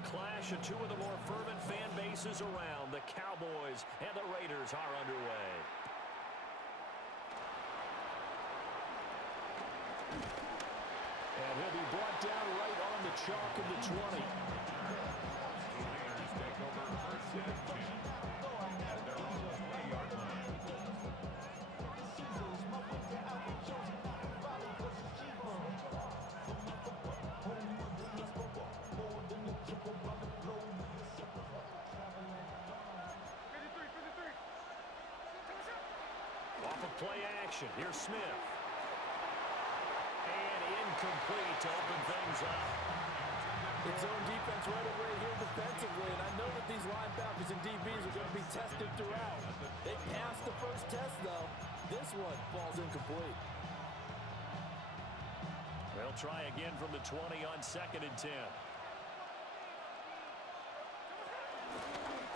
A clash of two of the more fervent fan bases around. The Cowboys and the Raiders are underway. And he'll be brought down right on the chalk of the 20. The Raiders take over first and 10 at their own 20-yard line. Off of play action. Here's Smith. And incomplete to open things up. It's zone defense right away here defensively, and I know that these linebackers and DBs are going to be tested throughout. They passed the first test, though. This one falls incomplete. They'll try again from the 20 on 2nd and 10.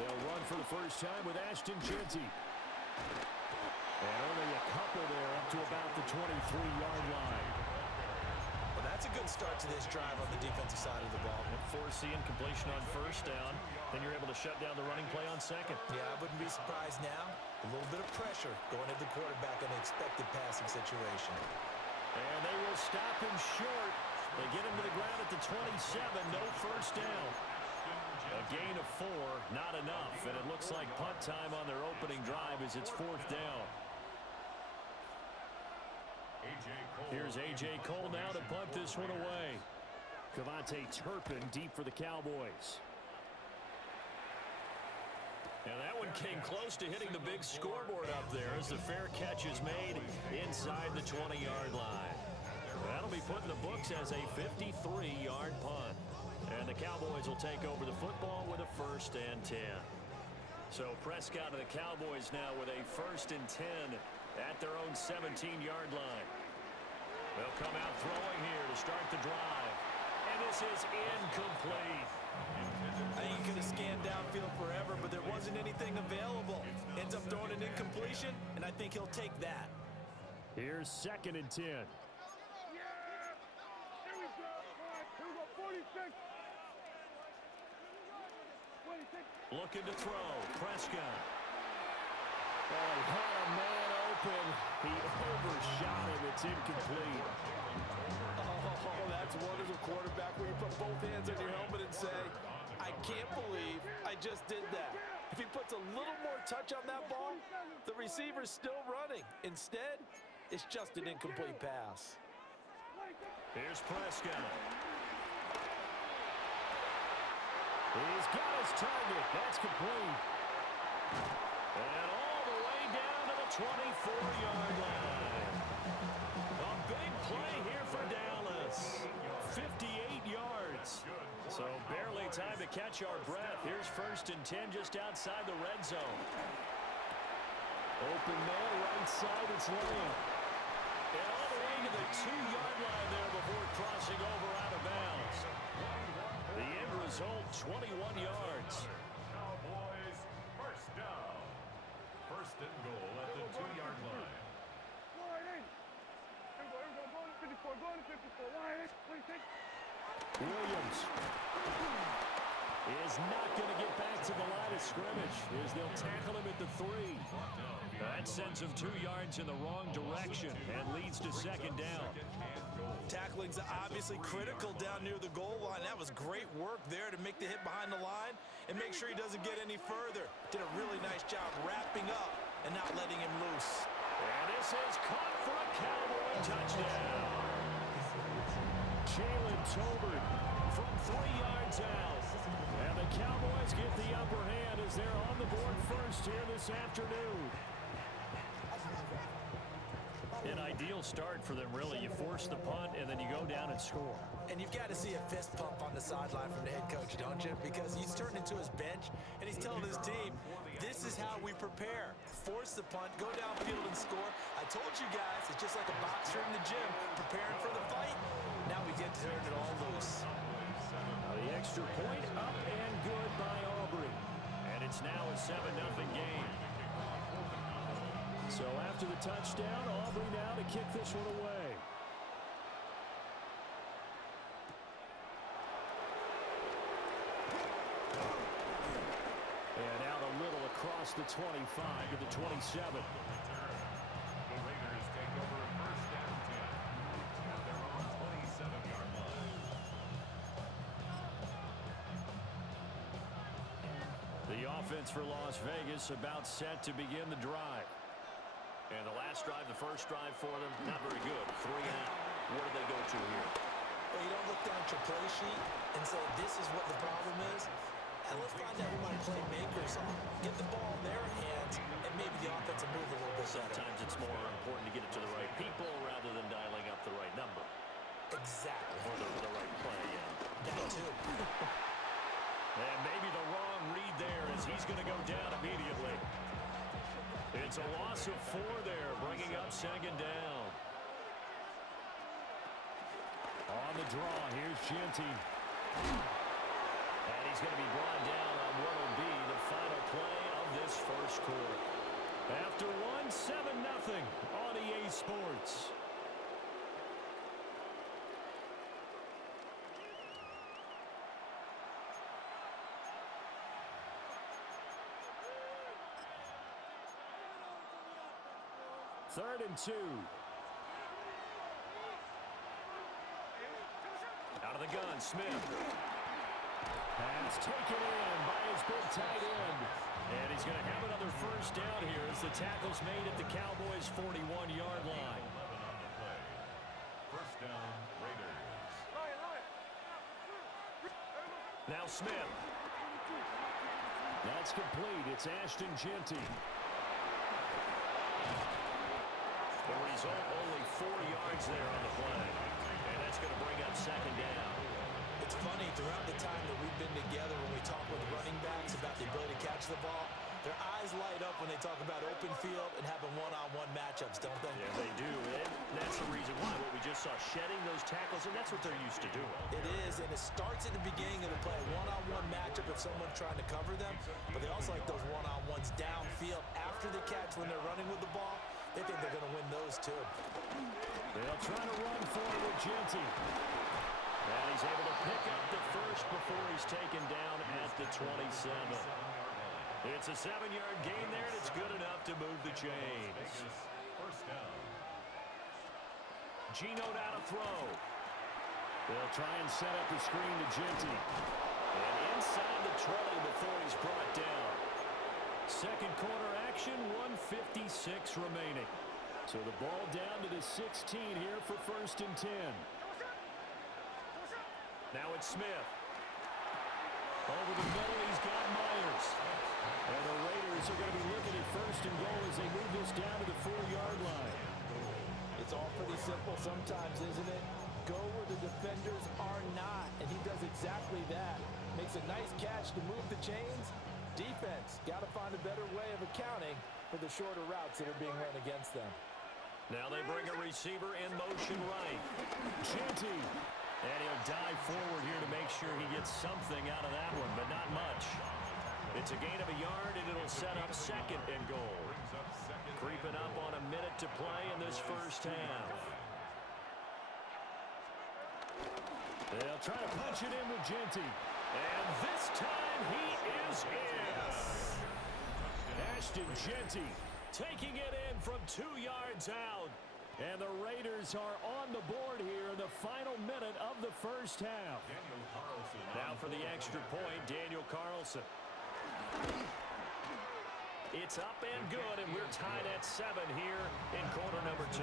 They'll run for the first time with Ashton Jeanty. And only a couple there up to about the 23-yard line. Well, that's a good start to this drive on the defensive side of the ball. Forcing completion on first down. Then you're able to shut down the running play on second. Yeah, I wouldn't be surprised now. A little bit of pressure going at the quarterback on the expected passing situation. And they will stop him short. They get him to the ground at the 27. No first down. A gain of 4, not enough. And it looks like punt time on their opening drive as it's 4th down. Here's A.J. Cole now to punt this one away. Cavante Turpin deep for the Cowboys. And that one came close to hitting the big scoreboard up there as the fair catch is made inside the 20-yard line. That'll be put in the books as a 53-yard punt. And the Cowboys will take over the football with a 1st and 10. So Prescott and the Cowboys now with a 1st and 10 at their own 17-yard line. They'll come out throwing here to start the drive. And this is incomplete. I think he could have scanned downfield forever, but there wasn't anything available. Ends up throwing an incompletion, and I think he'll take that. Here's 2nd and 10. Looking to throw. Prescott. Oh, he had a man open. He overshot him. It's incomplete. Oh, that's one as a quarterback where you put both hands on your helmet and say, I can't believe I just did that. If he puts a little more touch on that ball, the receiver's still running. Instead, it's just an incomplete pass. Here's Prescott. He's got his target. That's complete. And all the way down to the 24-yard line. A big play here for Dallas. 58 yards. So barely time to catch our breath. Here's 1st and 10 just outside the red zone. Open man right side. It's Lamb. And all the way to the 2-yard line there before crossing over out of bounds. The end result, 21 yards. Cowboys first down. 1st and goal at the 2-yard line. Williams is not going to get back to the line of scrimmage as they'll tackle him at the 3. That sends him 2 yards in the wrong direction and leads to 2nd down. Tackling's obviously critical down near the goal line. That was great work there to make the hit behind the line and make sure he doesn't get any further. Did a really nice job wrapping up and not letting him loose. And this is caught for a Cowboy touchdown. Jalen Tolbert from 3 yards out. And the Cowboys get the upper hand as they're on the board first here this afternoon. An ideal start for them, really. You force the punt, and then you go down and score. And you've got to see a fist pump on the sideline from the head coach, don't you? Because he's turned into his bench, and he's telling his team, this is how we prepare. Force the punt, go downfield and score. I told you guys, it's just like a boxer in the gym, preparing for the fight. Now we get to turn it all loose. The extra point up and good by Aubrey. And it's now a 7-0 game. So after the touchdown, Aubrey now to kick this one away. across the 25 to the 27. The Raiders take over first down 10 at their own 27-yard line. The offense for Las Vegas about set to begin the drive. And the last drive, the first drive for them, not very good. 3 out. What do they go to here? Well, you don't look down at your play sheet and say, this is what the problem is. And let's find out who my playmakers are. Get the ball in their hands, and maybe the offense will move a little bit better. Sometimes it's more important to get it to the right people rather than dialing up the right number. Exactly. Or the right play, yeah. That too. And maybe the wrong read there as he's going to go down immediately. It's a loss of 4 there, bringing up second down. On the draw, here's Genty. And he's going to be brought down on what will be the final play of this first quarter. After 7-0 on EA Sports. Third and 2. Out of the gun, Smith. Pass taken in by his big tight end. And he's going to have another first down here as the tackle's made at the Cowboys' 41-yard line. 11 on the play. First down, Raiders. Now Smith. That's complete. It's Ashton Genty. The result, only 4 yards there on the play. And that's going to bring up second down. It's funny, throughout the time that we've been together when we talk with running backs about the ability to catch the ball, their eyes light up when they talk about open field and having one-on-one matchups, don't they? Yeah, they do. And that's the reason why. What we just saw, shedding those tackles, and that's what they're used to doing. It is, and it starts at the beginning of the play. One-on-one matchup if someone's trying to cover them, but they also like those one-on-ones downfield after the catch when they're running with the ball. They think they're going to win those, too. They'll try to run for it with Genty. And he's able to pick up the first before he's taken down at the 27. It's a 7-yard gain there, and it's good enough to move the chains. First down. Geno now to throw. They'll try and set up the screen to Genty. And inside the 20 before he's brought down. Second quarter action, 1:56 remaining. So the ball down to the 16 here for first and 10. Now it's Smith. Over the middle, he's got Myers. And the Raiders are going to be looking at first and goal as they move this down to the 4-yard line. It's all pretty simple sometimes, isn't it? Go where the defenders are not, and he does exactly that. Makes a nice catch to move the chains. Defense, got to find a better way of accounting for the shorter routes that are being run against them. Now they bring a receiver in motion right. Genty. And he'll dive forward here to make sure he gets something out of that one, but not much. It's a gain of a yard, and it'll set up second and goal. Creeping up on a minute to play in this first half. They'll try to punch it in with Genty. And this time he is in. Ashton Genty taking it in from 2 yards out. And the Raiders are on the board here in the final minute of the first half. Now for the extra point, Daniel Carlson. It's up and good, and we're tied at 7 here in quarter number 2.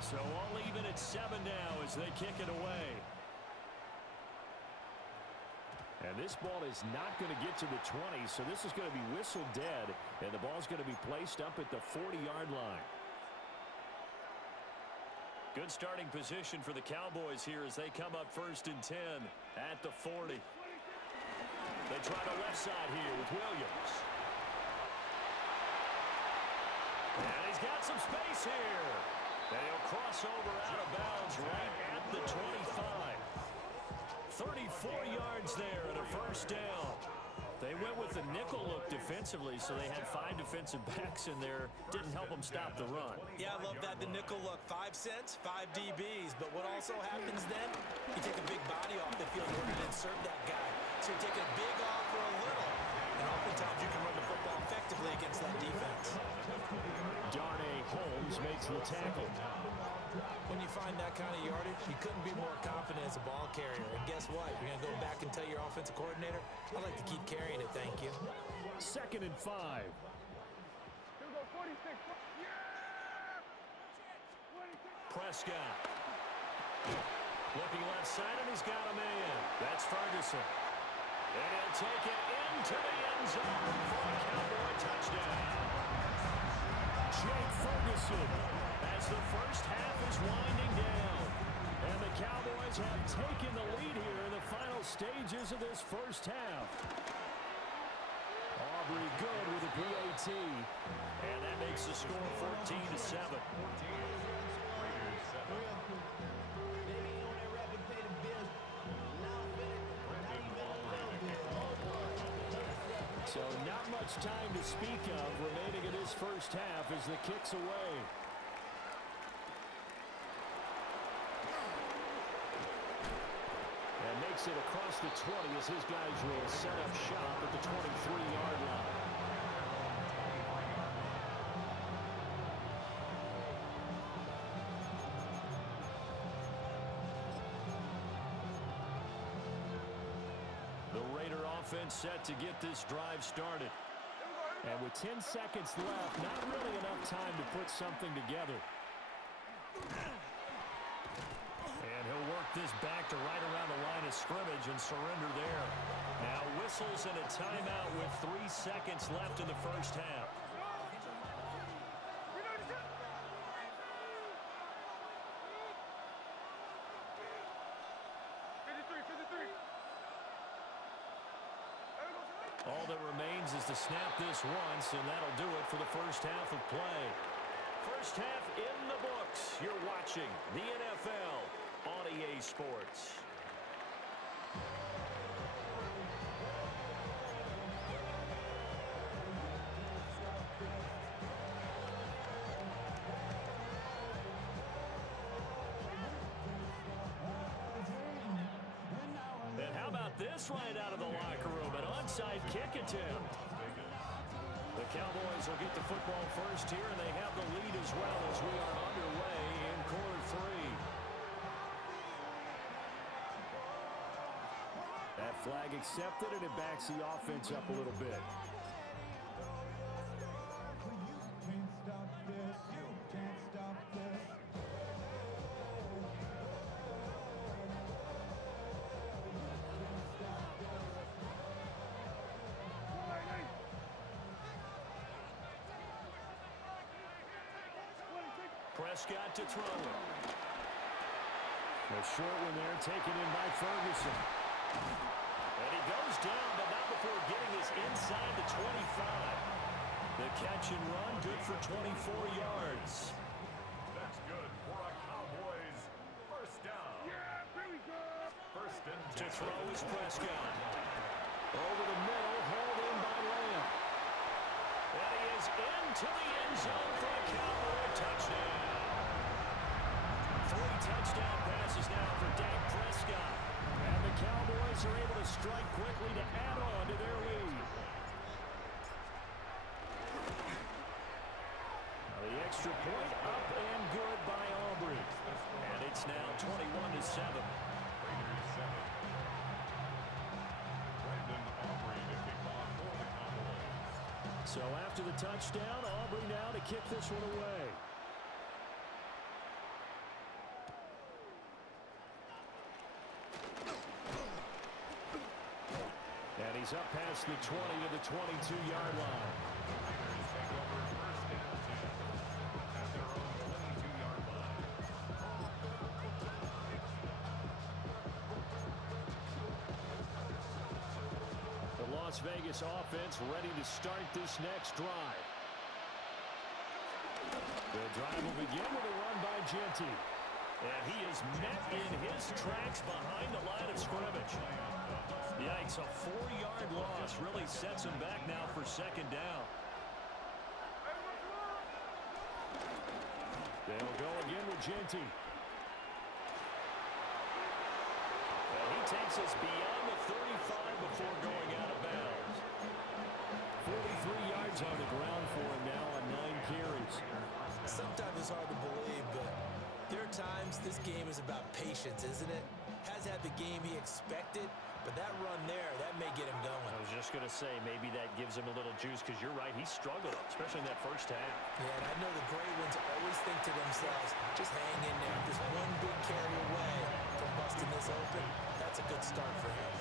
So all even at 7 now as they kick it away. And this ball is not going to get to the 20, so this is going to be whistled dead, and the ball's going to be placed up at the 40-yard line. Good starting position for the Cowboys here as they come up first and 10 at the 40. They try the left side here with Williams. And he's got some space here. And he'll cross over out of bounds right at the 25. 34 yards there and a first down. They went with the nickel look defensively, so they had 5 defensive backs in there. Didn't help them stop the run. Yeah, I love that, the nickel look. 5 cents, 5 DBs. But what also happens then, you take a big body off the field in order to insert that guy. So you're taking a big off for a little. And oftentimes you can run the football effectively against that defense. Darnay Holmes makes the tackle. When you find that kind of yardage, you couldn't be more confident as a ball carrier. And guess what? You're going to go back and tell your offensive coordinator, I'd like to keep carrying it, thank you. 2nd and 5. Prescott. Looking left side, and he's got a man. That's Ferguson. And he'll take it into the end zone for a Cowboy touchdown. Jake Ferguson, as the first half is winding down. And the Cowboys have taken the lead here in the final stages of this first half. Aubrey good with a PAT. And that makes the score 14-7. So not much time to speak of remaining in this first half as the kick's away. And makes it across the 20 as his guys will set up shop at the 23-yard line. The Raider offense set to get this drive started. And with 10 seconds left, not really enough time to put something together. And he'll work this back to right around the line of scrimmage and surrender there. Now whistles and a timeout with 3 seconds left in the first half. All that remains is to snap this once, and that'll do it for the first half of play. First half in the books. You're watching the NFL on EA Sports. And how about this right out of the locker room? An onside kick attempt. The Cowboys will get the football first here, and they have the lead as well as we are underway in quarter 3. That flag accepted, and it backs the offense up a little bit. Prescott to throw it. A short one there, taken in by Ferguson. And he goes down, but not before getting his inside the 25. The catch and run, good for 24 yards. That's good for a Cowboys first down. First and 10. To throw is Prescott. Over the middle, hauled in by Lamb. And he is into the end zone for a Cowboy touchdown. 3 touchdown passes now for Dak Prescott. And the Cowboys are able to strike quickly to add on to their lead. The extra point up and good by Aubrey. And it's now 21-7. So after the touchdown, Aubrey now to kick this one away. And he's up past the 20 to the 22-yard line. Las Vegas offense ready to start this next drive. The drive will begin with a run by Genty. And he is met in his tracks behind the line of scrimmage. Yikes, a 4-yard loss. loss really sets them back now for second down. They'll go again with Genty. Well, he takes us beyond the 35 before going out of bounds. 43 yards on the ground for him now on 9 carries. Sometimes it's hard to believe, but there are times this game is about patience, isn't it? Has had the game he expected, but that run there, that may get him going. I was just going to say, maybe that gives him a little juice, because you're right, he struggled, especially in that first half. Yeah, and I know the great ones always think to themselves, just hang in there. Just one big carry away from busting this open. That's a good start for him.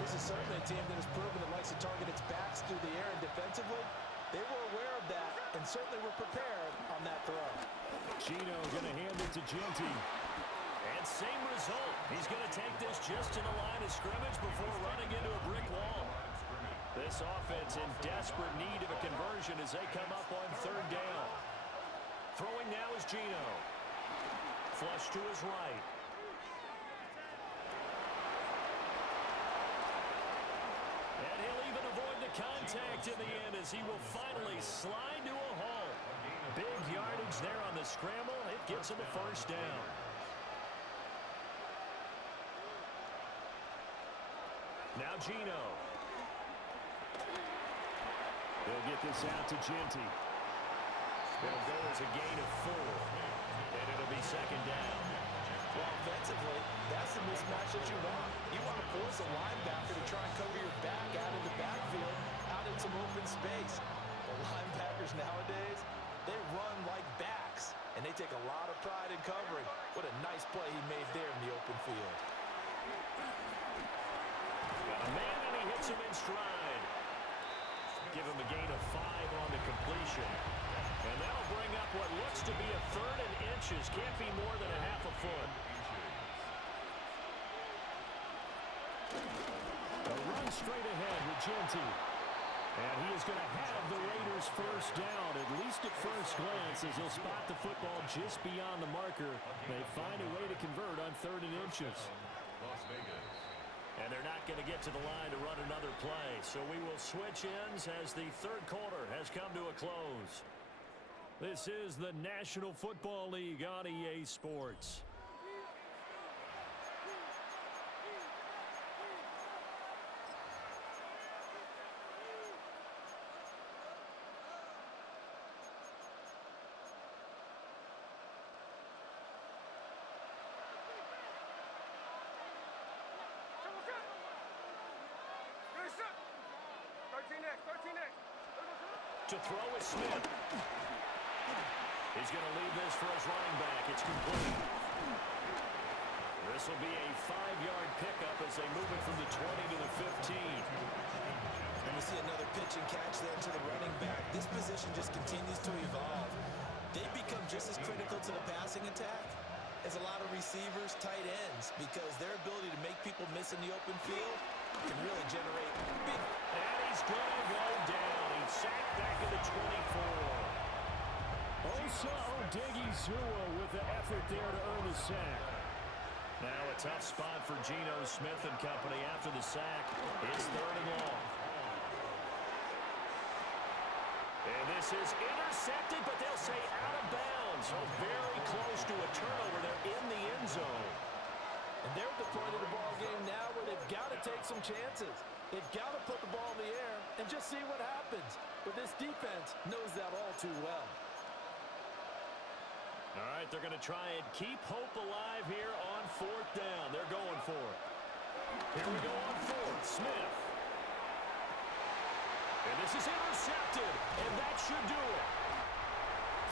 This is certainly a team that has proven it likes to target its backs through the air and defensively. They were aware of that and certainly were prepared on that throw. Gino going to hand it to Genty. And same result. He's going to take this just to the line of scrimmage before running into a brick wall. This offense in desperate need of a conversion as they come up on third down. Throwing now is Gino. Flush to his right. And he'll even avoid the contact in the end as he will finally slide to a halt. Big yardage there on the scramble. It gets him a first down. Now Gino. They'll get this out to Genty. It'll go as a gain of 4. And it'll be second down. Well, offensively, that's the mismatch that you want. You want to force a linebacker to try and cover your back out in the backfield, out in some open space. The linebackers nowadays, they run like backs, and they take a lot of pride in covering. What a nice play he made there in the open field. Got a man, and he hits him in stride. Give him a gain of 5 on the completion. And that'll bring up what looks to be a 3rd and inches. Can't be more than a half a foot. A run straight ahead with Genty. And he is going to have the Raiders first down, at least at first glance, as he'll spot the football just beyond the marker. They find a way to convert on 3rd and inches. Las Vegas. And they're not going to get to the line to run another play. So we will switch ends as the third quarter has come to a close. This is the National Football League on EA Sports. To throw is Smith. He's going to leave this for his running back. It's complete. This will be a 5-yard pickup as they move it from the 20 to the 15. And we see another pitch and catch there to the running back. This position just continues to evolve. They become just as critical to the passing attack as a lot of receivers, tight ends, because their ability to make people miss in the open field can really generate big. And he's going to go down. He's sacked back at the 24. Osa Odighizuwa with the effort there to earn the sack. Now a tough spot for Geno Smith and company after the sack. It's 3rd and long. And this is intercepted, but they'll say out of bounds. So very close to a turnover there in the end zone. And they're at the point of the ball game now where they've got to take some chances. They've got to put the ball in the air and just see what happens. But this defense knows that all too well. All right, they're going to try and keep hope alive here on 4th down. They're going for it. Here we go on 4th. Smith. And this is intercepted, and that should do it.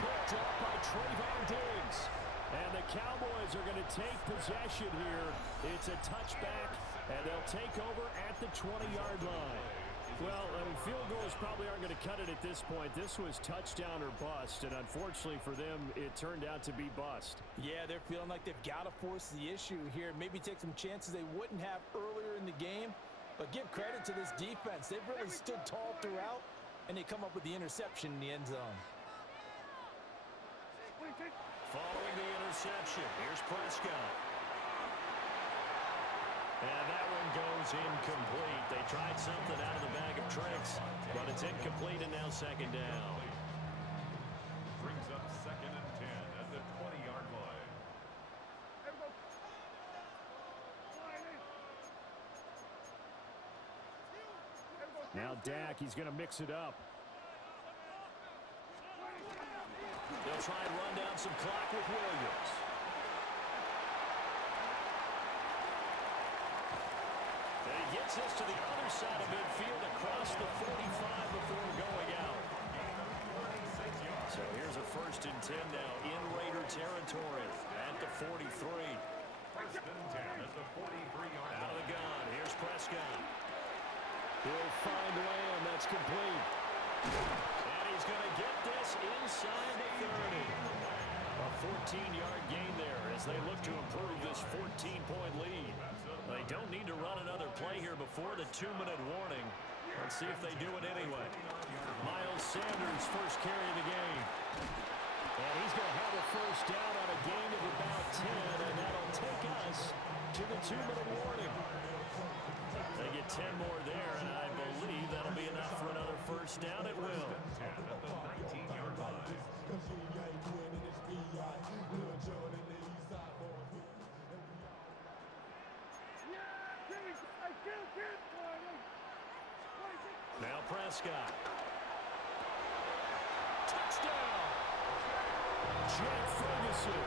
Picked up by Trayvon Diggs. And the Cowboys are going to take possession here. It's a touchback, and they'll take over at the 20-yard line. Well, field goals probably aren't going to cut it at this point. This was touchdown or bust, and unfortunately for them, it turned out to be bust. Yeah, they're feeling like they've got to force the issue here. Maybe take some chances they wouldn't have earlier in the game. But give credit to this defense. They've really stood tall throughout, and they come up with the interception in the end zone. Following the interception, here's Prescott. And that one goes incomplete. They tried something out of the tricks, but it's incomplete and now second down. Brings up 2nd and 10 at the 20-yard line. Now Dak, he's going to mix it up. They'll try and run down some clock with Williams. And he gets this to the other side of midfield across the 45 before going out. So here's a 1st and 10 now in Raider territory at the 43. 1st and 10 at the 43-yard line. Out of the gun. Here's Prescott. He'll find Lamb. That's complete. And he's going to get this inside the 30. A 14-yard gain there as they look to improve this 14-point lead. They don't need to run another play here before the 2-minute warning. Let's see if they do it anyway. Miles Sanders, first carry of the game. And he's going to have a first down on a gain of about 10, and that'll take us to the 2-minute warning. They get 10 more there, and I believe that'll be enough for another first down. It will. 10 at the 19-yard line. Now Prescott. Touchdown! Jake Ferguson,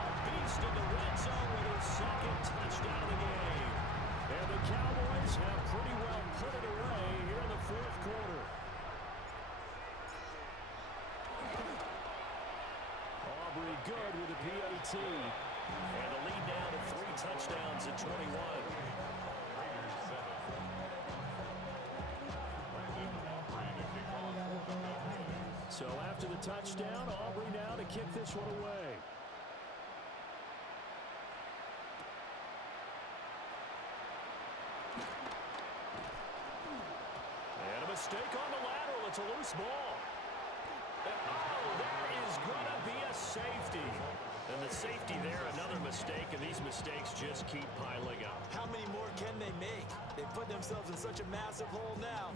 a beast in the red zone with his 2nd touchdown of the game. And the Cowboys have pretty well put it away here in the 4th quarter. Aubrey good with the PAT. And the lead down to 3 touchdowns at 21. So after the touchdown, Aubrey now to kick this one away. And a mistake on the lateral. It's a loose ball. And there is going to be a safety. And the safety there, another mistake, and these mistakes just keep piling up. How many more can they make? They put themselves in such a massive hole now.